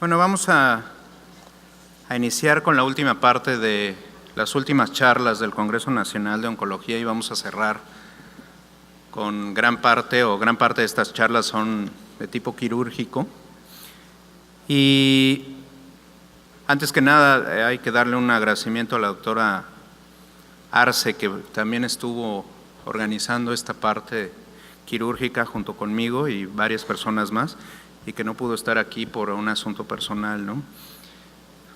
Bueno, vamos a iniciar con la última parte de las últimas charlas del Congreso Nacional de Oncología y vamos a cerrar con gran parte de estas charlas son de tipo quirúrgico. Y antes que nada hay que darle un agradecimiento a la doctora Arce, que también estuvo organizando esta parte quirúrgica junto conmigo y varias personas más, y que no pudo estar aquí por un asunto personal, ¿no?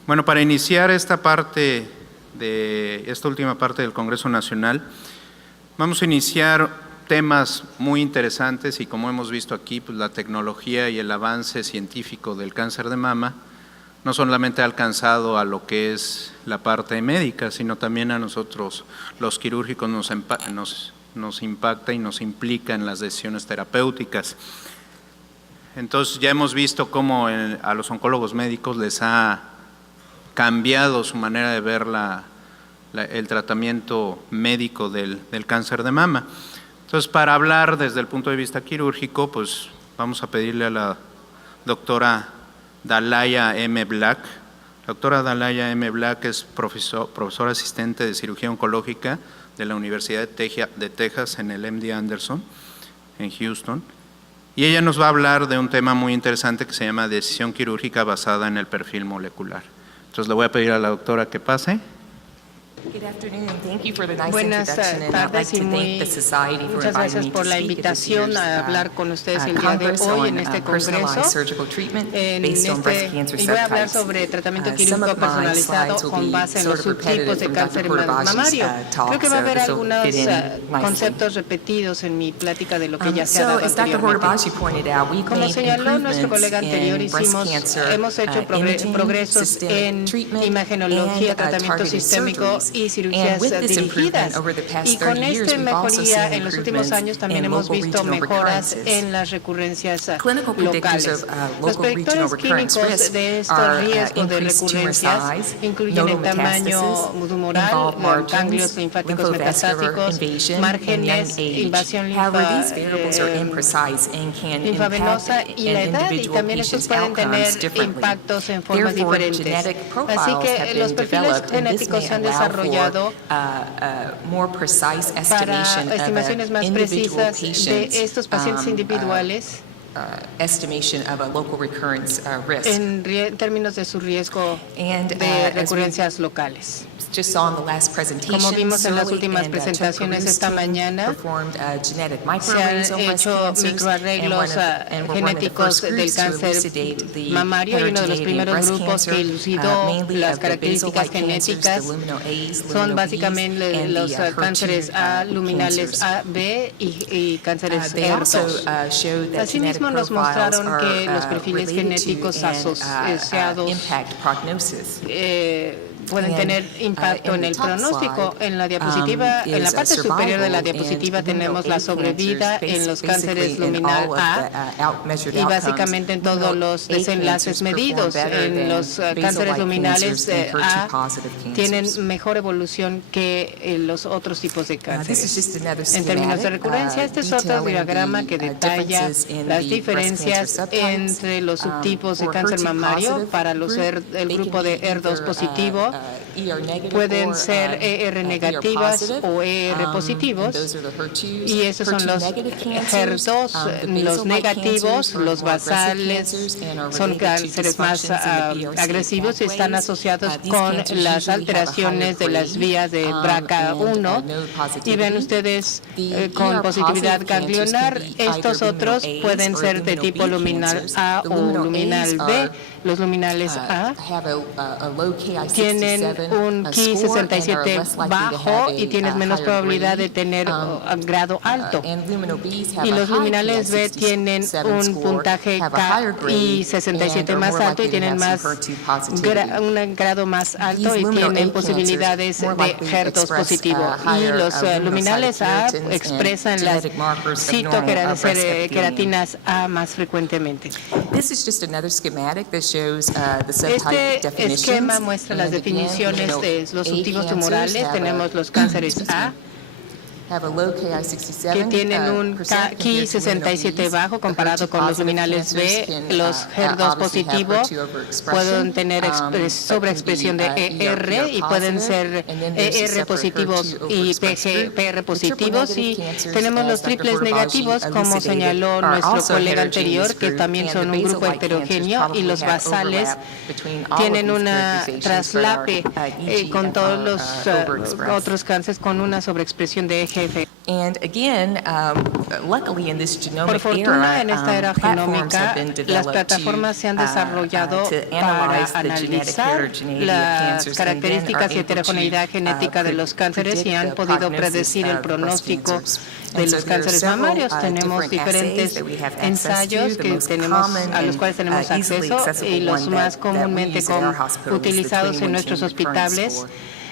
Bueno, para iniciar esta última parte del Congreso Nacional, vamos a iniciar temas muy interesantes y como hemos visto aquí, pues la tecnología y el avance científico del cáncer de mama no solamente ha alcanzado a lo que es la parte médica, sino también a nosotros los quirúrgicos nos impacta y nos implica en las decisiones terapéuticas. Entonces ya hemos visto cómo a los oncólogos médicos les ha cambiado su manera de ver el tratamiento médico del cáncer de mama. Entonces, para hablar desde el punto de vista quirúrgico, pues vamos a pedirle a la doctora Dalaya M. Black. La doctora Dalaya M. Black es profesora asistente de cirugía oncológica de la Universidad de Texas en el MD Anderson, en Houston. Y ella nos va a hablar de un tema muy interesante que se llama decisión quirúrgica basada en el perfil molecular. Entonces le voy a pedir a la doctora que pase. Buenas tardes y muchas gracias por la invitación a hablar con ustedes el día de hoy en este congreso. Y voy a hablar sobre tratamiento quirúrgico personalizado con base en los subtipos de cáncer mamario. Creo que va a haber algunos conceptos repetidos en mi plática de lo que ya se ha dado anteriormente. Como señaló nuestro colega anterior, hemos hecho progresos en imagenología, tratamiento sistémico y cirugías dirigidas. Y con esta mejoría en los últimos años también hemos visto mejoras en las recurrencias locales. Los predictores clínicos de estos riesgos de recurrencias incluyen el tamaño tumoral, ganglios linfáticos metastáticos, márgenes, invasión linfavenosa y la edad, y también estos pueden tener impactos en formas diferentes. Así que los perfiles genéticos se han desarrollado para estimaciones más precisas de estos pacientes individuales en términos de su riesgo de recurrencias locales. Como vimos en las últimas presentaciones esta mañana, se han hecho microarreglos genéticos del cáncer mamario, y uno de los primeros grupos que elucidó las características genéticas son básicamente los cánceres A, luminales A, B y cánceres ER2. Asimismo, nos mostraron que los perfiles genéticos asociados pueden tener impacto en el pronóstico. En la diapositiva, en la parte superior de la diapositiva tenemos la sobrevida en los cánceres luminal A y básicamente en todos los desenlaces medidos. En los cánceres luminales A tienen mejor evolución que los otros tipos de cánceres. En términos de recurrencia, este es otro diagrama que detalla las diferencias entre los subtipos de cáncer mamario. Para el grupo de ER2 positivo, pueden ser ER negativas o ER positivos, y esos son los HER2, los negativos, los basales, son cánceres más agresivos y están asociados con las alteraciones de las vías de BRCA1. Y ven ustedes con positividad ganglionar, estos otros pueden ser de tipo luminal A o luminal B. Los luminales A tienen un Ki67 bajo y tienes menos probabilidad de tener grado alto. Y los luminales B tienen un puntaje Ki67 más alto y tienen un grado más alto y tienen posibilidades de HER2 positivo. Y los luminales A expresan las citoqueratinas A más frecuentemente. Este esquema muestra las definiciones de los subtipos tumorales. Tenemos los cánceres A, que tienen un Ki67 bajo comparado con los luminales B. Los HER2 positivos pueden tener sobreexpresión de ER y pueden ser ER positivos y PR positivos. Y tenemos los triples negativos, como señaló nuestro colega anterior, que también son un grupo heterogéneo, y los basales tienen una traslape con todos los otros cánceres con una sobreexpresión de EGF. Por fortuna, en esta era genómica, las plataformas se han desarrollado para analizar las características y heterogeneidad genética de los cánceres y han podido predecir el pronóstico de los cánceres mamarios. Tenemos diferentes ensayos a los cuales tenemos acceso, y los más comúnmente utilizados en nuestros hospitales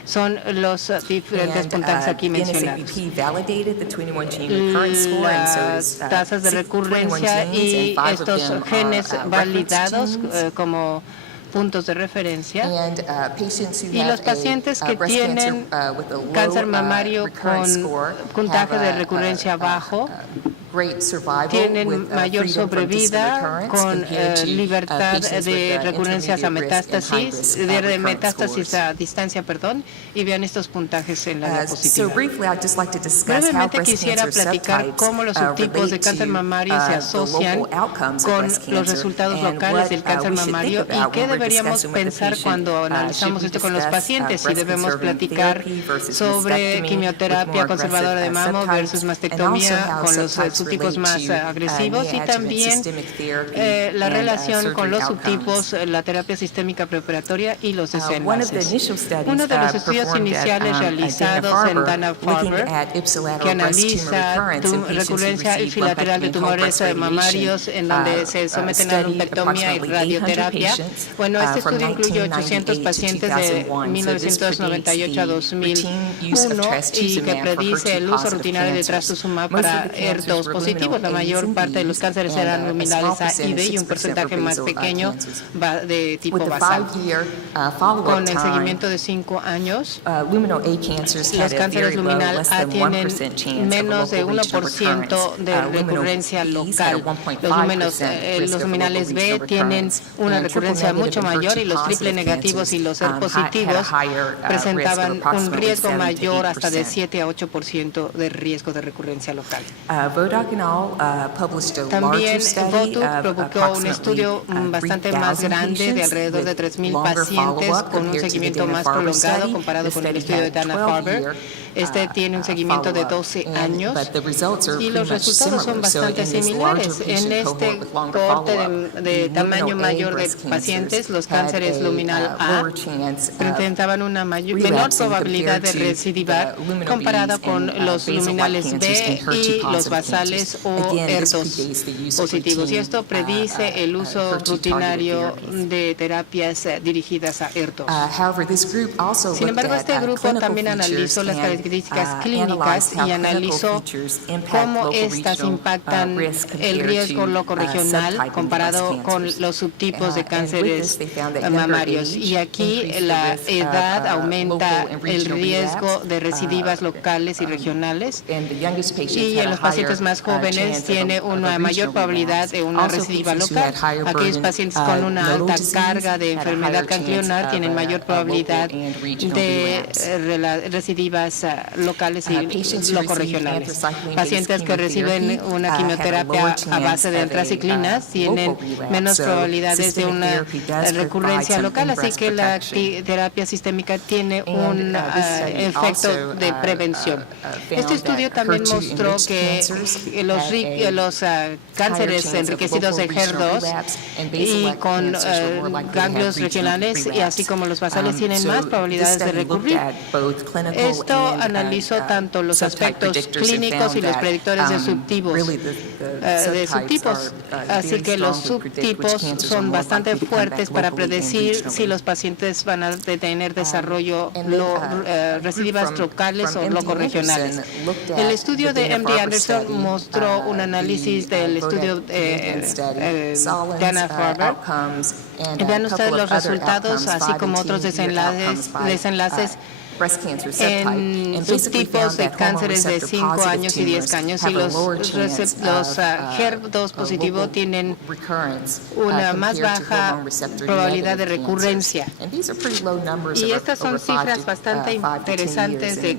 son los diferentes puntajes aquí mencionados. Las tasas de recurrencia y estos genes validados como puntos de referencia, y los pacientes que tienen cáncer mamario con puntaje de recurrencia bajo tienen mayor sobrevida con libertad de recurrencias a metástasis, de metástasis a distancia, y vean estos puntajes en la diapositiva. Brevemente quisiera platicar cómo los subtipos de cáncer mamario se asocian con los resultados locales del cáncer mamario y qué deberíamos pensar cuando analizamos esto con los pacientes. Si debemos platicar sobre quimioterapia conservadora de mama versus mastectomía con los subtipos más agresivos, y también la relación con los subtipos, la terapia sistémica preoperatoria y los desenlaces. Uno de los estudios iniciales realizados en Dana-Farber, que analiza recurrencia ipsilateral de tumores mamarios en donde se someten a lumpectomía y radioterapia. Bueno, este estudio incluye 800 pacientes de 1998 a 2001 y que predice el uso rutinario de trastuzumab para HER2 positivos. La mayor parte de los cánceres eran luminales A y B y un porcentaje más pequeño de tipo basal. Con el seguimiento de 5 años, los cánceres luminal A tienen menos de 1% de recurrencia local. Los luminales B tienen una recurrencia mucho mayor, y los triple negativos y los ER positivos presentaban un riesgo mayor hasta de 7 a 8% de riesgo de recurrencia local. También Votuk provocó un estudio bastante más grande de alrededor de 3,000 pacientes con un seguimiento más prolongado comparado con el estudio de Dana-Farber. Este tiene un seguimiento de 12 años y los resultados son bastante similares. En este corte de tamaño mayor de pacientes, los cánceres luminal A presentaban una menor probabilidad de recidivar comparada con los luminales B y los basales o HER2 positivos. Y esto predice el uso rutinario de terapias dirigidas a HER2. Sin embargo, este grupo también analizó las características clínicas y analizó cómo estas impactan el riesgo locorregional comparado con los subtipos de cánceres mamarios. Y aquí la edad aumenta el riesgo de recidivas locales y regionales, y en los pacientes más jóvenes tiene una mayor probabilidad de una recidiva local. Aquellos pacientes con una alta carga de enfermedad ganglionar tienen mayor probabilidad de recidivas locales y locorregionales. Pacientes que reciben una quimioterapia a base de antraciclinas tienen menos probabilidades de una recurrencia local, así que la terapia sistémica tiene un efecto de prevención. Este estudio también mostró que los cánceres enriquecidos en HER2 y con ganglios regionales, y así como los basales, tienen más probabilidades de recurrir. Esto analizó tanto los aspectos clínicos y los predictores de subtipos. Así que los subtipos son bastante fuertes para predecir si los pacientes van a tener desarrollo recidivas locales o locorregionales. El estudio de MD Anderson mostró un análisis del estudio de Dana-Farber. Vean ustedes los resultados, así como otros desenlaces en subtipos de cánceres de 5 años y 10 años, y los HER2 positivo tienen una más baja probabilidad de recurrencia. Y estas son cifras bastante interesantes de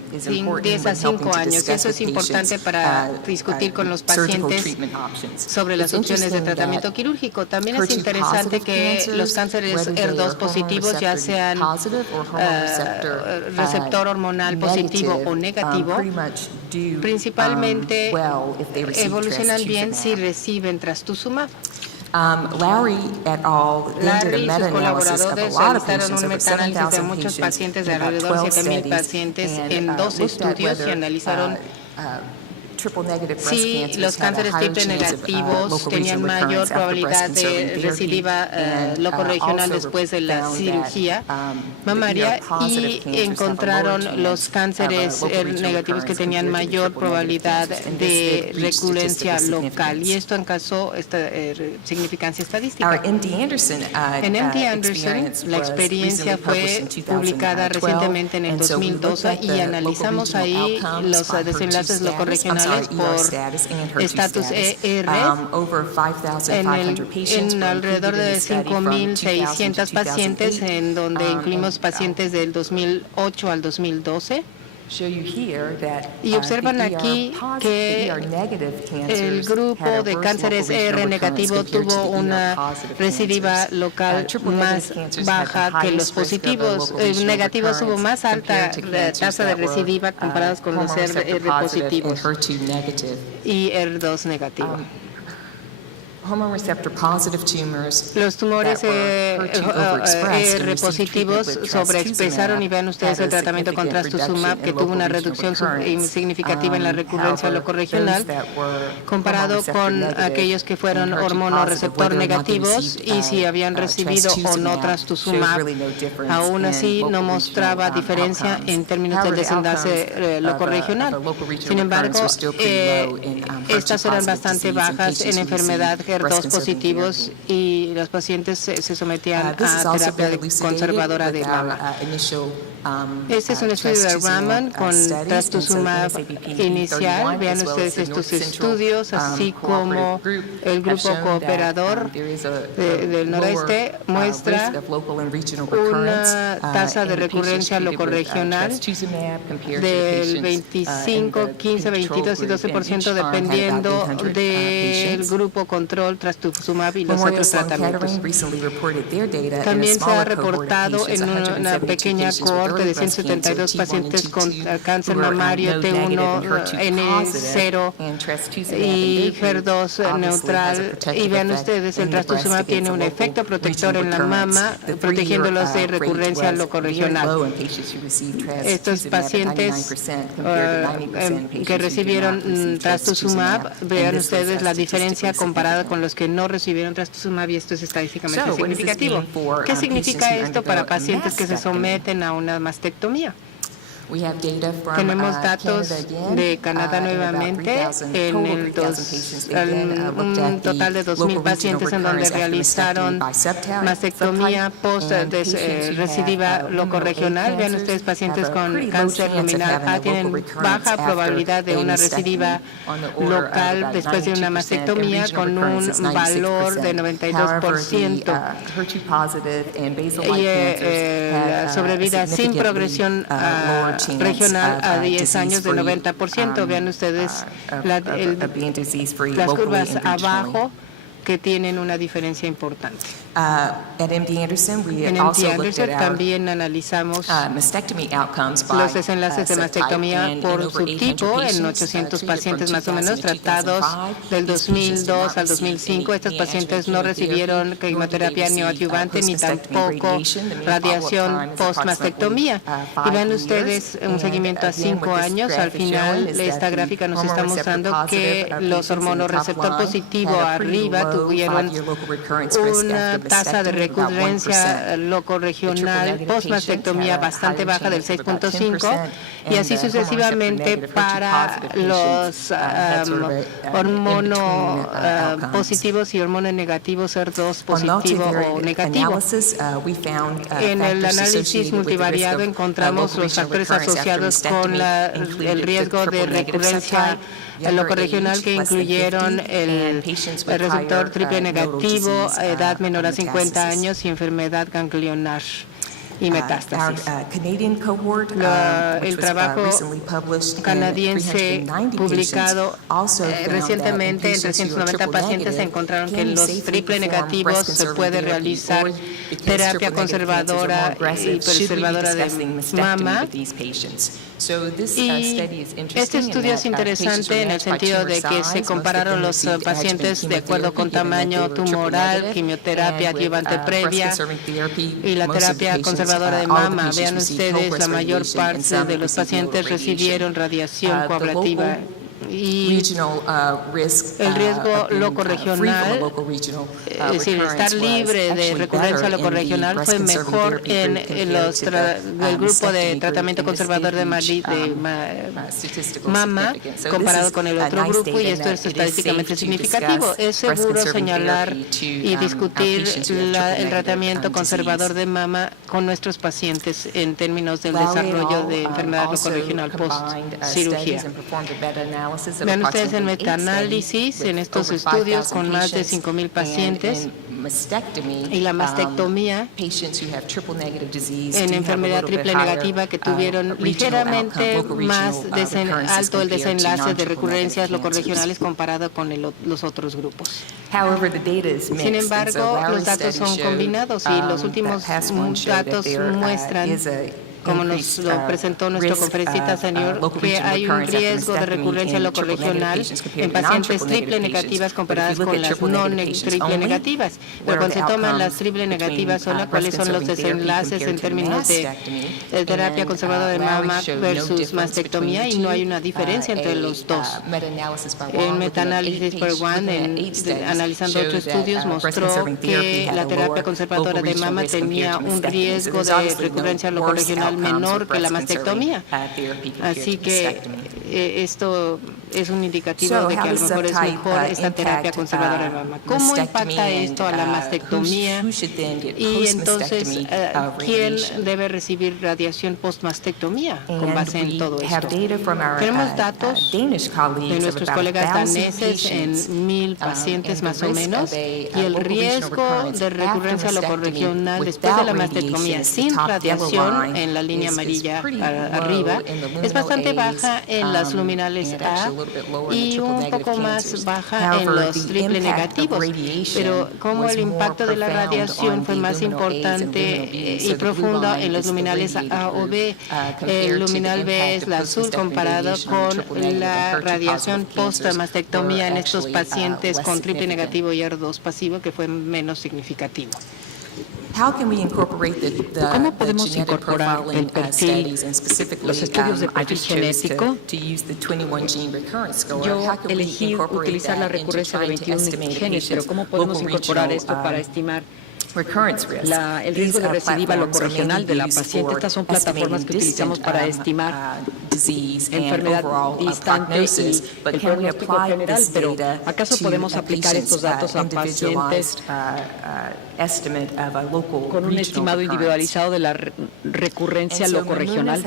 10 a 5 años. Y eso es importante para discutir con los pacientes sobre las opciones de tratamiento quirúrgico. También es interesante que los cánceres HER2 positivos, ya sean receptor hormonal positivo o negativo, principalmente evolucionan bien si reciben trastuzumab. Larry Larry y sus colaboradores realizaron un metaanálisis de muchos pacientes, de alrededor de 7,000 pacientes, en 12 estudios, y analizaron si los cánceres triple negativos tenían mayor probabilidad de recidiva locorregional después de la cirugía mamaria, y encontraron los cánceres negativos que tenían mayor probabilidad de recurrencia local, y esto alcanzó esta significancia estadística. En MD Anderson, la experiencia fue publicada recientemente en el 2012, y analizamos ahí los desenlaces locorregionales por estatus ER en alrededor de 5,600 pacientes, en donde incluimos pacientes del 2008 al 2012. Y observan aquí que el grupo de cánceres ER negativo tuvo una recidiva local más baja que los positivos. Negativos hubo más alta tasa de recidiva comparados con los ER positivos y ER2 negativo. Los tumores ER positivos sobreexpresaron, y vean ustedes el tratamiento con trastuzumab, que tuvo una reducción significativa en la recurrencia locorregional comparado con aquellos que fueron hormonoreceptor negativos, y si habían recibido o no trastuzumab, aún así no mostraba diferencia en términos del desenlace locorregional. Sin embargo, estas eran bastante bajas en enfermedad HER2 positivos, y los pacientes se sometían a terapia conservadora de mama. Este es un estudio de Raman con trastuzumab inicial. Vean ustedes estos estudios, así como el grupo cooperador del noreste muestra una tasa de recurrencia locorregional del 25, 15, 22 y 12%, dependiendo del grupo control, trastuzumab y los otros tratamientos. También se ha reportado en una pequeña cohorte de 172 pacientes con cáncer mamario T1, N0 y HER2 neutral, y vean ustedes, el trastuzumab tiene un efecto protector en la mama, protegiéndolos de recurrencia locorregional. Estos pacientes que recibieron trastuzumab, vean ustedes la diferencia comparada con los que no recibieron trastuzumab, y esto es estadísticamente significativo. ¿Qué significa esto para pacientes que se someten a una mastectomía? Tenemos datos de Canadá nuevamente, en un total de 2,000 pacientes en donde realizaron mastectomía post-recidiva locorregional. Vean ustedes, pacientes con cáncer luminal A tienen baja probabilidad de una recidiva local después de una mastectomía, con un valor de 92%. Y la sobrevida sin progresión regional a 10 años de 90%. Vean ustedes las curvas abajo, que tienen una diferencia importante. En MD Anderson también analizamos los desenlaces de mastectomía por subtipo en 800 pacientes más o menos tratados del 2002 al 2005. Estos pacientes no recibieron quimioterapia neoadyuvante ni tampoco radiación post-mastectomía. Y vean ustedes un seguimiento a 5 años. Al final, esta gráfica nos está mostrando que los hormonoreceptor positivo arriba tuvieron una tasa de recurrencia locorregional post-mastectomía bastante baja del 6.5 y así sucesivamente para los hormono positivos y hormono negativos, HER2 positivo o negativo. En el análisis multivariado encontramos los factores asociados con el riesgo de recurrencia locorregional que incluyeron el receptor triple negativo, edad menor a 50 años y enfermedad ganglionar y metástasis. El trabajo canadiense publicado recientemente en 390 pacientes encontraron que en los triple negativos se puede realizar terapia conservadora y preservadora de mama. Y este estudio es interesante en el sentido de que se compararon los pacientes de acuerdo con tamaño tumoral, quimioterapia adyuvante previa y la terapia conservadora de mama. Vean ustedes, la mayor parte de los pacientes recibieron radiación coablativa y el riesgo locorregional, es decir, estar libre de recurrencia locorregional fue mejor en el grupo de tratamiento conservador de mama comparado con el otro grupo, y esto es estadísticamente significativo. Es seguro señalar y discutir el tratamiento conservador de mama con nuestros pacientes en términos del desarrollo de enfermedad locorregional post-cirugía. Vean ustedes el metaanálisis en estos estudios con más de 5,000 pacientes y la mastectomía en enfermedad triple negativa que tuvieron ligeramente más alto el desenlace de recurrencias locorregionales comparado con los otros grupos. Sin embargo, los datos son combinados y los últimos datos muestran, como nos lo presentó nuestro conferencista senior, que hay un riesgo de recurrencia locorregional en pacientes triple negativas comparadas con las no triple negativas. Pero cuando se toman las triple negativas sola, ¿cuáles son los desenlaces en términos de terapia conservadora de mama versus mastectomía? Y no hay una diferencia entre los dos. El metaanálisis por One, analizando otros estudios, mostró que la terapia conservadora de mama tenía un riesgo de recurrencia locorregional menor que la mastectomía. Así que esto es un indicativo de que a lo mejor es mejor esta terapia conservadora de mama. ¿Cómo impacta esto a la mastectomía? Y entonces, ¿quién debe recibir radiación post-mastectomía con base en todo esto? Tenemos datos de nuestros colegas daneses en 1,000 pacientes más o menos, y el riesgo de recurrencia locorregional después de la mastectomía sin radiación en la línea amarilla arriba es bastante baja en las luminales A y un poco más baja en los triple negativos, pero como el impacto de la radiación fue más importante y profundo en los luminales A o B. El luminal B es la azul comparado con la radiación post-mastectomía en estos pacientes con triple negativo y HER2 pasivo, que fue menos significativo. ¿Cómo podemos incorporar el perfil, los estudios de perfil genético? Yo elegí utilizar la recurrencia de 21 genes, pero ¿cómo podemos incorporar esto para estimar el riesgo de recidiva locorregional de la paciente? Estas son plataformas que utilizamos para estimar enfermedad distante y el pronóstico general, pero ¿acaso podemos aplicar estos datos a pacientes con un estimado individualizado de la recurrencia locorregional?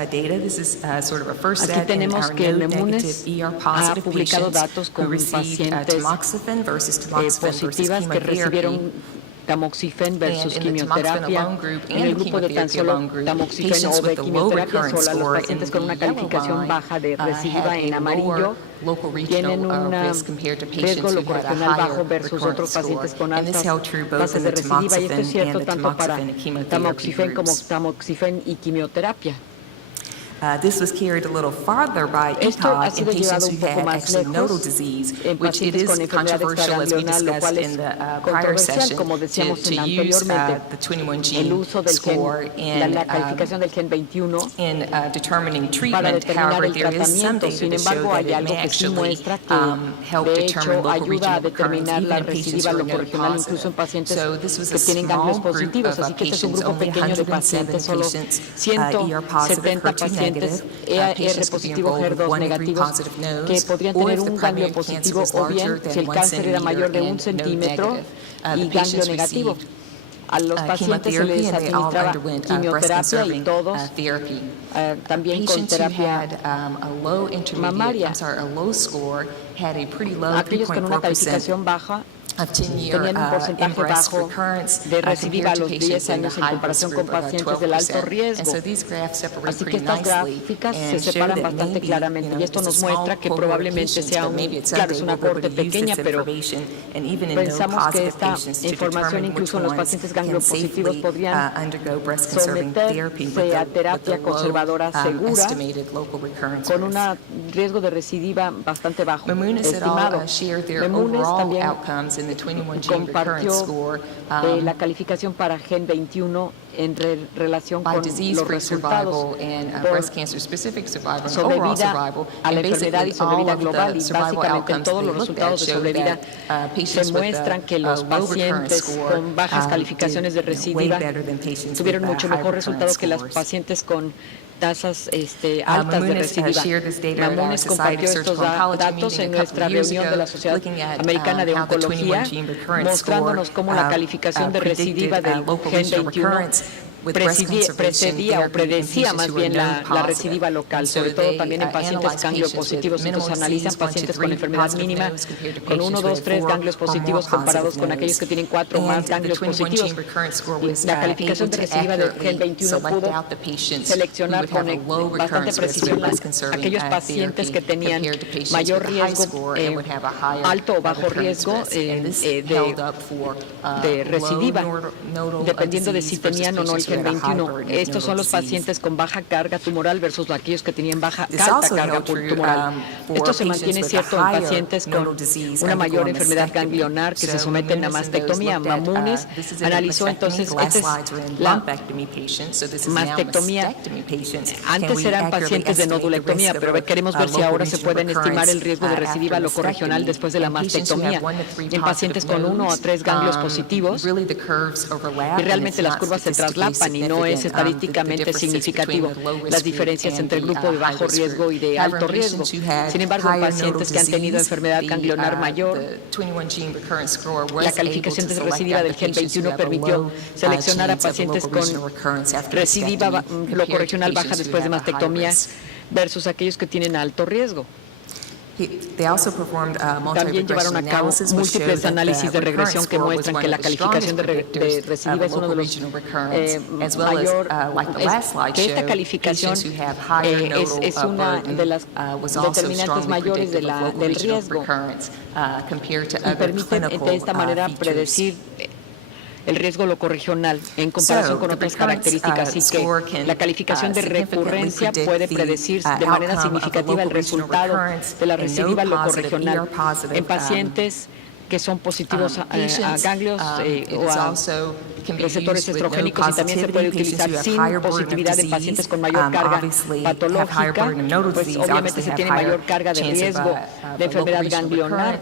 Aquí tenemos que Memunes ha publicado datos con pacientes positivas que recibieron tamoxifen versus quimioterapia. En el grupo de tan solo tamoxifen o de quimioterapia sola, los pacientes con una calificación baja de recidiva en amarillo tienen un riesgo locorregional bajo versus otros pacientes con altas tasas de recidiva, y esto es cierto tanto para tamoxifen como tamoxifen y quimioterapia. This was carried a little farther by Esto ha ECOG in sido llevado patients un who poco had más actually nodal lejos disease, en which it pacientes is con enfermedad controversial, as we extraganglional, lo cual discussed es in the prior controversial, session, como decíamos to use anteriormente, the 21 el gene uso del score gen, la calificación del gen 21 in determining para treatment. determinar However, el there is some tratamiento. data Sin to show embargo, that hay it algo may que sí actually muestra que, help de determine hecho, local ayuda a regional recurrence, determinar even la in patients recidiva who are local node regional, incluso en positive. pacientes So this was que a tienen small ganglios group positivos. of Así que este es un patients, grupo only pequeño de 107 pacientes, solo patients, ER positive, 170 HER2 pacientes negative, patients could be positivo, enrolled with HER2 1 to 3 negativos positive que nodes, podrían or tener if the un ganglio primary cancer positivo was o bien larger si than el 1 cáncer era centimeter mayor de 1 and node centímetro negative. y The ganglio patients negativo. received A los pacientes se chemotherapy, les and they all administraba underwent breast quimioterapia y conserving todos therapy. también con Patients who terapia had a low mamaria. a low score had a pretty low Aquellos con una 3.4% calificación baja of 10-year tenían un porcentaje in-breast bajo recurrence de recidiva a compared to los 10 patients in the años en high-risk comparación con group of about pacientes del alto 12%. And riesgo. so these graphs separate Así que pretty estas nicely gráficas se and show separan that bastante maybe, claramente y esto it's a nos small muestra que cohort of probablemente patients, sea but maybe at some claro, es day una we'll be able cohorte to use pequeña, this pero information and even in pensamos que node-positive esta patients to información determine which incluso en los ones pacientes can gangliopositivos safely podrían undergo breast-conserving therapy someterse a with terapia the low conservadora segura estimated local recurrence con risk. un riesgo de recidiva bastante bajo, Memunis et estimado. al. Shared their Memunis overall también outcomes in the 21 gene recurrence compartió score la calificación para gen 21 en relación by con los disease-free resultados survival and por breast cancer-specific survival and overall sobrevida survival. a la And enfermedad y basically sobrevida all of global the y survival básicamente en outcomes todos they los looked resultados at de showed sobrevida that se patients with muestran que los low recurrence pacientes score con bajas calificaciones de did, way recidiva better than patients tuvieron with mucho high mejor recurrence resultado que los scores. pacientes con tasas altas de Mamunis recidiva. shared this data at our Mamones Society of compartió estos Surgical Oncology datos meeting en a couple nuestra of years reunión de ago, la Sociedad looking at Americana de how the 21 Oncología, gene recurrence mostrándonos score cómo la calificación de predicted recidiva del local gen regional 21 recurrence with breast conservation precedía o therapy in predecía patients más who were bien node la positive. recidiva local, And so sobre todo they también en pacientes analyzed patients with gangliopositivos. minimal Entonces analizan disease, 1 to pacientes con 3 enfermedad positive mínima nodes compared to con patients 1, who 2, had 3 4 ganglios or more positivos comparados positive con aquellos nodes. que tienen 4 o And más the ganglios 21 positivos. gene recurrence score Y was la able calificación de to recidiva del gen accurately 21 select pudo out the patients who seleccionar would con have a low bastante recurrence risk precisión for breast conserving aquellos pacientes therapy que tenían compared to patients mayor with a high riesgo, score and would have a higher alto o bajo recurrence riesgo risk. And this held up for de recidiva, low nodal dependiendo de si disease versus tenían o no el patients who gen had a high 21. burden of Estos son nodal los disease. pacientes con baja carga tumoral versus aquellos que tenían This alta also carga held true, tumoral. for Esto se patients mantiene with a cierto en higher pacientes con nodal disease una mayor undergoing enfermedad mastectomy. ganglionar que se So someten a Mamunis and those mastectomía. looked at, Mamunis this is in a analizó mastectomy. entonces The last esta slides were in la lumpectomy patients, so this is now mastectomía. mastectomy patients. Can Antes we eran accurately pacientes de estimate the nodulectomía, risk pero of queremos ver si local ahora se regional pueden estimar el recurrence, riesgo de recidiva after locorregional mastectomy? después de la In patients who mastectomía. have 1 to 3 En pacientes con positive 1 a nodes, 3 ganglios positivos, really the curves overlap, y realmente las curvas se traslapan y no es estadísticamente significativo las diferencias entre el grupo de bajo riesgo y de alto riesgo. Sin embargo, en pacientes que han tenido enfermedad ganglionar mayor, la calificación de recidiva del gen 21 permitió seleccionar a pacientes con recidiva locorregional baja después de mastectomía versus aquellos que tienen alto riesgo. También llevaron a cabo múltiples análisis de regresión que muestran que la calificación de recidiva es uno de los mayor, que esta calificación es una de las determinantes mayores del riesgo y permite de esta manera predecir el riesgo locorregional en comparación con otras características. Así que la calificación de recurrencia puede predecir de manera significativa el resultado de la recidiva locorregional en pacientes que son positivos a ganglios o a receptores estrogénicos, y también se puede utilizar sin positividad en pacientes con mayor carga patológica, pues obviamente se tiene mayor carga de riesgo de enfermedad ganglionar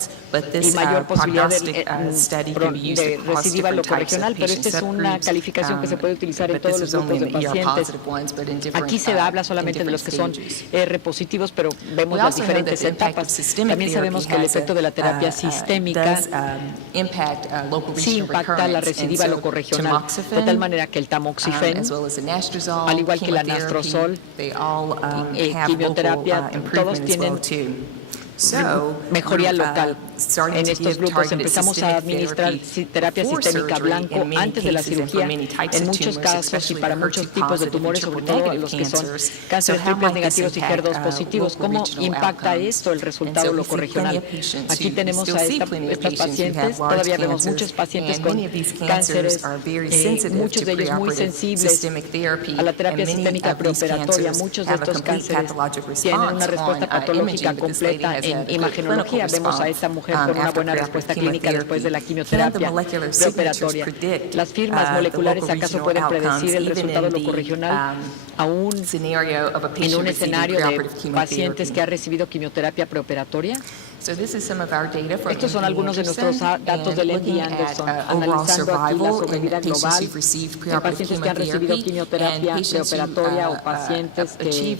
y mayor posibilidad de recidiva locorregional, pero esta es una calificación que se puede utilizar en todos los grupos de pacientes. Aquí se habla solamente de los que son R positivos, pero vemos las diferentes etapas. También sabemos que el efecto de la terapia sistémica sí impacta la recidiva locorregional, de tal manera que el tamoxifen, al igual que la anastrozol, quimioterapia, todos tienen mejoría local. En estos grupos empezamos a administrar terapia sistémica blanco antes de la cirugía, en muchos casos y para muchos tipos de tumores, sobre todo los que son cánceres triples negativos y HER2 positivos. ¿Cómo impacta esto el resultado locorregional? Aquí tenemos a estas pacientes, todavía vemos muchos pacientes con cánceres, muchos de ellos muy sensibles a la terapia sistémica preoperatoria. Muchos de estos cánceres tienen una respuesta patológica completa en imagenología. Vemos a esta mujer con una buena respuesta clínica después de la quimioterapia preoperatoria. ¿Las firmas moleculares acaso pueden predecir el resultado locorregional aún en un escenario de pacientes que han recibido quimioterapia preoperatoria? Estos son algunos de nuestros datos del MD Anderson, analizando aquí la sobrevida global en pacientes que han recibido quimioterapia preoperatoria o pacientes que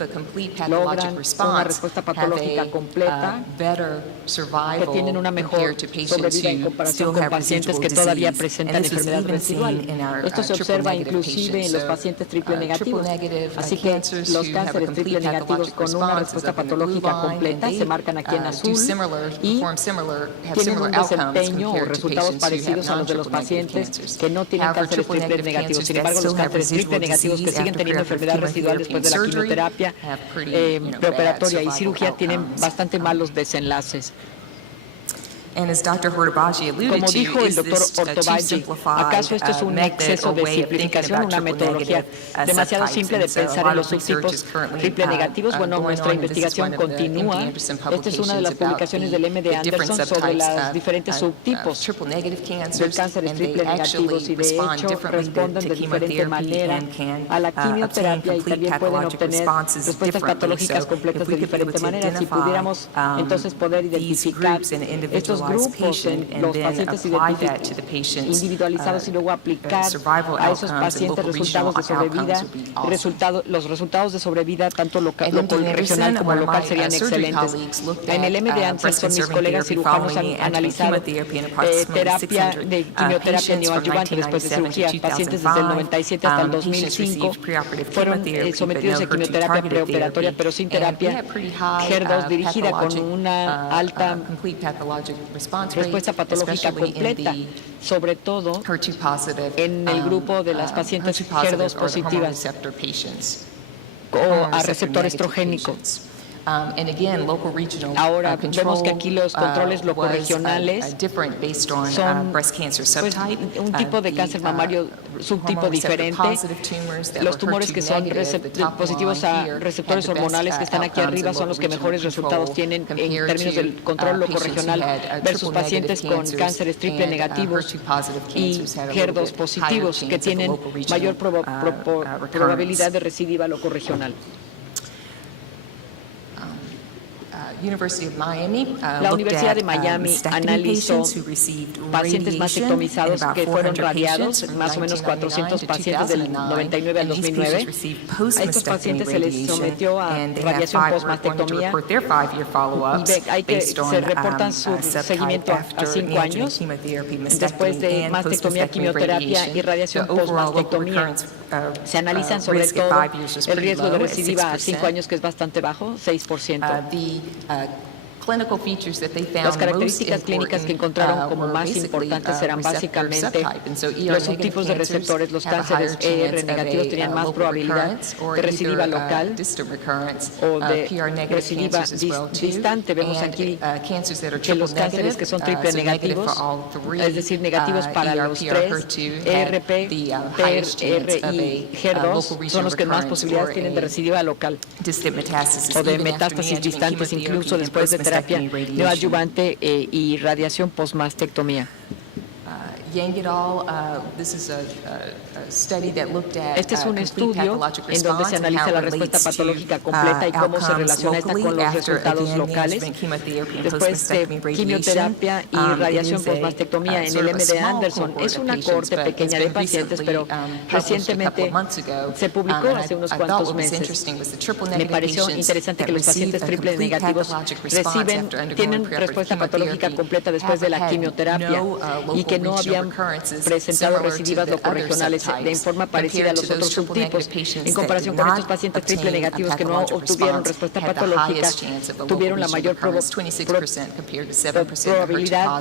logran una respuesta patológica completa, que tienen una mejor sobrevida en comparación con pacientes que todavía presentan enfermedad residual. Esto se observa inclusive en los pacientes triple negativos. Así que los cánceres triple negativos con una respuesta patológica completa se marcan aquí en azul y tienen un desempeño o resultados parecidos a los de los pacientes que no tienen cánceres triple negativos. Sin embargo, los cánceres triple negativos que siguen teniendo enfermedad residual después de la quimioterapia preoperatoria y cirugía tienen bastante malos desenlaces. Como dijo el doctor Ortobagi, ¿acaso esto es un exceso de simplificación, una metodología demasiado simple de pensar en los subtipos triple negativos? Bueno, nuestra investigación continúa. Esta es una de las publicaciones del MD Anderson sobre los diferentes subtipos de cánceres triple negativos y de hecho responden de diferente manera a la quimioterapia y también pueden obtener respuestas patológicas completas de diferente manera. Si pudiéramos entonces poder identificar estos grupos en los pacientes individualizados y luego aplicar a esos pacientes resultados de sobrevida, los resultados de sobrevida tanto regional como local serían excelentes. En el MD Anderson mis colegas cirujanos han analizado terapia de quimioterapia neoadyuvante después de cirugía. Pacientes desde el 97 hasta el 2005 fueron sometidos a quimioterapia preoperatoria pero sin terapia HER2 dirigida con una alta respuesta patológica completa, sobre todo en el grupo de las pacientes HER2 positivas o a receptor estrogénico. Ahora vemos que aquí los controles locorregionales son un tipo de cáncer mamario, subtipo diferente. Los tumores que son positivos a receptores hormonales que están aquí arriba son los que mejores resultados tienen en términos del control locorregional versus pacientes con cánceres triple negativos y HER2 positivos que tienen mayor probabilidad de recidiva locorregional. La Universidad de Miami analizó pacientes mastectomizados que fueron radiados, más o menos 400 pacientes del 99 al 2009. A estos pacientes se les sometió a radiación postmastectomía y se reportan su seguimiento a 5 años después de mastectomía, quimioterapia y radiación postmastectomía. Se analizan sobre todo el riesgo de recidiva a 5 años, que es bastante bajo, 6%. Las características clínicas que encontraron como más importantes eran básicamente los subtipos de receptores. Los cánceres ER negativos tenían más probabilidad de recidiva local o de recidiva distante. Vemos aquí que los cánceres que son triple negativos, es decir, negativos para los tres, ERP, PR y HER2, son los que más posibilidades tienen de recidiva local o de metástasis distantes, incluso después de terapia neoadyuvante y radiación postmastectomía. Este es un estudio en donde se analiza la respuesta patológica completa y cómo se relaciona esta con los resultados locales. Después de quimioterapia y radiación postmastectomía en el MD Anderson, es una cohorte pequeña de pacientes, pero recientemente se publicó hace unos cuantos meses. Me pareció interesante que los pacientes triple negativos tienen respuesta patológica completa después de la quimioterapia y que no había habían presentado recidivas locorregionales de forma parecida a los otros subtipos. En comparación con estos pacientes triple negativos que no obtuvieron respuesta patológica, tuvieron la mayor probabilidad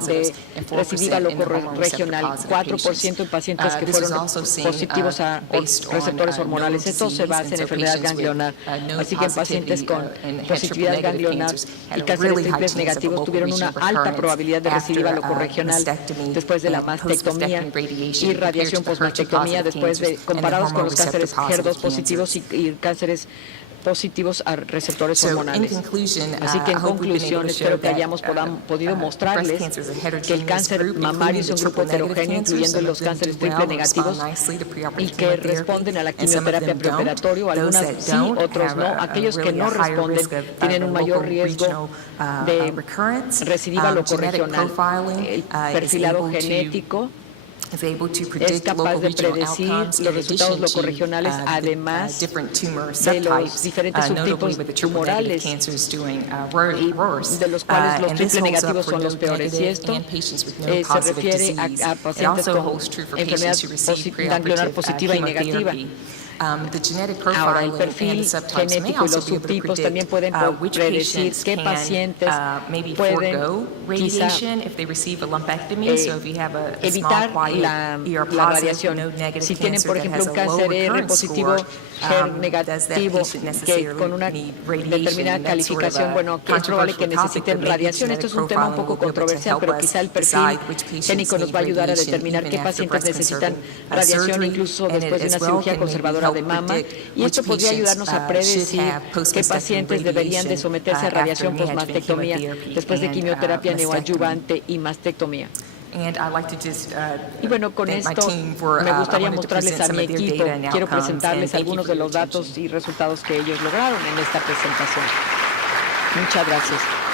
de recidiva locorregional, 4% en pacientes que fueron positivos a receptores hormonales. Esto se basa en enfermedad ganglionar. Así que en pacientes con positividad ganglionar y cánceres triples negativos tuvieron una alta probabilidad de recidiva locorregional después de la mastectomía y radiación postmastectomía comparados con los cánceres HER2 positivos y cánceres positivos a receptores hormonales. Así que en conclusión, espero que hayamos podido mostrarles que el cáncer mamario es un grupo heterogéneo, incluyendo los cánceres triple negativos, y que responden a la quimioterapia preoperatorio, algunas sí, otros no. Aquellos que no responden tienen un mayor riesgo de recidiva locorregional. El perfilado genético es capaz de predecir los resultados locorregionales, además de los diferentes subtipos tumorales, y de los cuales los triple negativos son los peores. Y esto se refiere a pacientes con enfermedad ganglionar positiva y negativa. Ahora, el perfil genético y los subtipos también pueden predecir qué pacientes pueden quizá evitar la radiación. Si tienen, por ejemplo, un cáncer R positivo, HER negativo, que con una determinada calificación, bueno, que es probable que necesiten radiación. Esto es un tema un poco controversial, pero quizá el perfil génico nos va a ayudar a determinar qué pacientes necesitan radiación, incluso después de una cirugía conservadora de mama, y esto podría ayudarnos a predecir qué pacientes deberían de someterse a radiación postmastectomía después de quimioterapia neoadyuvante y mastectomía. Y bueno, con esto me gustaría mostrarles a mi equipo. Quiero presentarles algunos de los datos y resultados que ellos lograron en esta presentación. Muchas gracias.